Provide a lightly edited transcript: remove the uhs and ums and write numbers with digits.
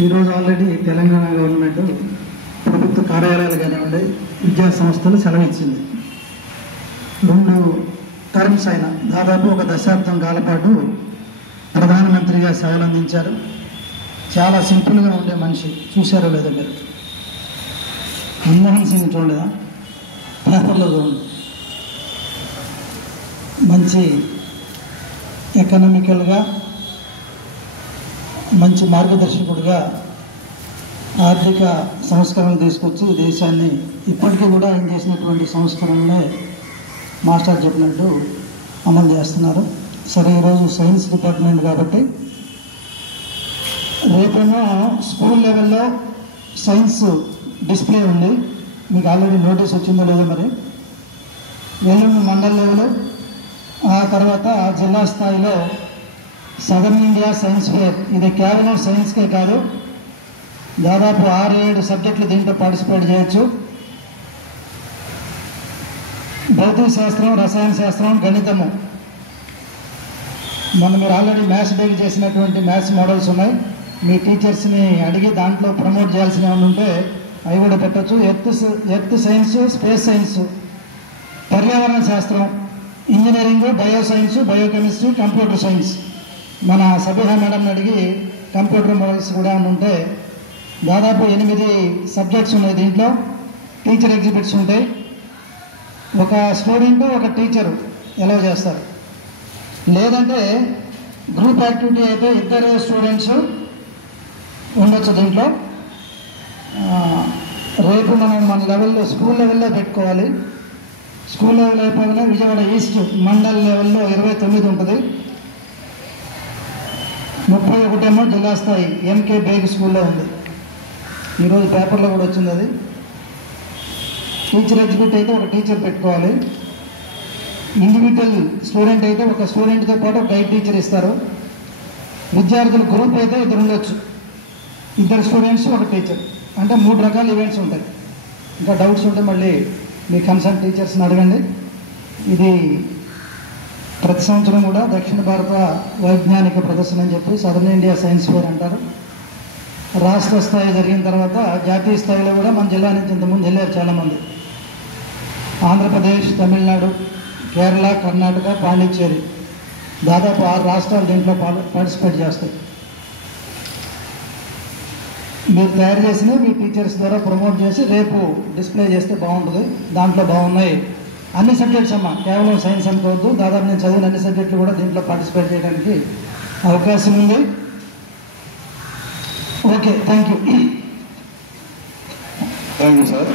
ఈరోజు already Telangana government ప్రభుత్వ కార్యాలయాలు కానివ్వండి విద్యా సంస్థలు సెలవు ఇచ్చింది. 2 టర్మ్స్ అయిన దాదాపు ఒక దశాబ్దం కాల పాటు ప్రధానమంత్రిగా సేవలు అందించారు. చాలా సింపుల్గా ఉండే మనిషి. చూశారో లేదో మీరు? మన్మోహన్ సింగ్ చూడలేదా? పేపర్లో చూడండి. మంచి ఎకనామికల్గా మంచి మార్గదర్శకుడిగా ఆర్థిక సంస్కరణలు తీసుకొచ్చి దేశాన్ని ఇప్పటికీ కూడా ఆయన చేసినటువంటి సంస్కరణలే మాస్టర్ చెప్పినట్టు అమలు చేస్తున్నారు. సరే, ఈరోజు సైన్స్ డిపార్ట్మెంట్ కాబట్టి రేపేమో స్కూల్ లెవెల్లో సైన్స్ డిస్ప్లే ఉంది. మీకు ఆల్రెడీ నోటీస్ వచ్చిందో లేదో మరి. ఎల్లుండి మండల్ లెవెల్, ఆ తర్వాత జిల్లా స్థాయిలో సదర్న్ ఇండియా సైన్స్ ఫేర్. ఇది కేవలం సైన్స్కే కాదు, దాదాపు 6-7 సబ్జెక్టులు దీంట్లో పార్టిసిపేట్ చేయొచ్చు. భౌతిక శాస్త్రం, రసాయన శాస్త్రం, గణితము. మొన్న మీరు ఆల్రెడీ మ్యాథ్స్ డేకి చేసినటువంటి మ్యాథ్స్ మోడల్స్ ఉన్నాయి. మీ టీచర్స్ని అడిగి దాంట్లో ప్రమోట్ చేయాల్సిన ఏమైనా ఉంటే అవి కూడా పెట్టచ్చు. ఎర్త్ సైన్స్, స్పేస్ సైన్స్, పర్యావరణ శాస్త్రం, engineering, bio science, biochemistry, computer science. మన సబిహా మేడంని అడిగి కంప్యూటర్ మోడల్స్ కూడా ఉంటే దాదాపు 8 సబ్జెక్ట్స్ ఉన్నాయి దీంట్లో. టీచర్ ఎగ్జిబిట్స్ ఉంటాయి. ఒక స్టూడెంట్, ఒక టీచరు ఎలా చేస్తారు. లేదంటే గ్రూప్ యాక్టివిటీ అయితే 2 స్టూడెంట్స్ ఉండొచ్చు దీంట్లో. రేపు మనం మన లెవెల్లో స్కూల్ లెవెల్లో పెట్టుకోవాలి. స్కూల్ లెవెల్ అయిపోయినా విజయవాడ ఈస్ట్ మండల్ లెవెల్లో 29 ఉంటుంది. 31 జిల్లా స్థాయి ఎంకే బేగ్ స్కూల్లో ఉంది. ఈరోజు పేపర్లో కూడా వచ్చింది అది. టీచర్ ఎగ్జిబిట్ అయితే ఒక టీచర్ పెట్టుకోవాలి. ఇండివిజువల్ స్టూడెంట్ అయితే ఒక స్టూడెంట్తో పాటు ఒక గైడ్ టీచర్ ఇస్తారు. విద్యార్థుల గ్రూప్ అయితే 2 ఉండొచ్చు. 2 స్టూడెంట్స్, ఒక టీచర్. అంటే 3 రకాల ఈవెంట్స్ ఉంటాయి. ఇంకా డౌట్స్ ఉంటే మళ్ళీ మీ కన్సర్న్ టీచర్స్ని అడగండి. ఇది ప్రతి సంవత్సరం కూడా దక్షిణ భారత వైజ్ఞానిక ప్రదర్శన అని చెప్పి సదర్న్ ఇండియా సైన్స్ ఫేర్ అంటారు. రాష్ట్ర స్థాయి జరిగిన తర్వాత జాతీయ స్థాయిలో కూడా మన జిల్లా నుంచి ఇంతకుముందు వెళ్ళారు చాలామంది. ఆంధ్రప్రదేశ్, తమిళనాడు, కేరళ, కర్ణాటక, పాండిచ్చేరి, దాదాపు 6 రాష్ట్రాలు దీంట్లో పార్టిసిపేట్ చేస్తాయి. మీరు తయారు చేసిన మీ టీచర్స్ ద్వారా ప్రమోట్ చేసి రేపు డిస్ప్లే చేస్తే బాగుంటుంది. దాంట్లో బాగున్నాయి అన్ని సబ్జెక్ట్స్ అమ్మా, కేవలం సైన్స్ అనుకోవద్దు. దాదాపు నేను చదివిన అన్ని సబ్జెక్టులు కూడా దీంట్లో పార్టిసిపేట్ చేయడానికి అవకాశం ఉంది. Okay, thank you sir.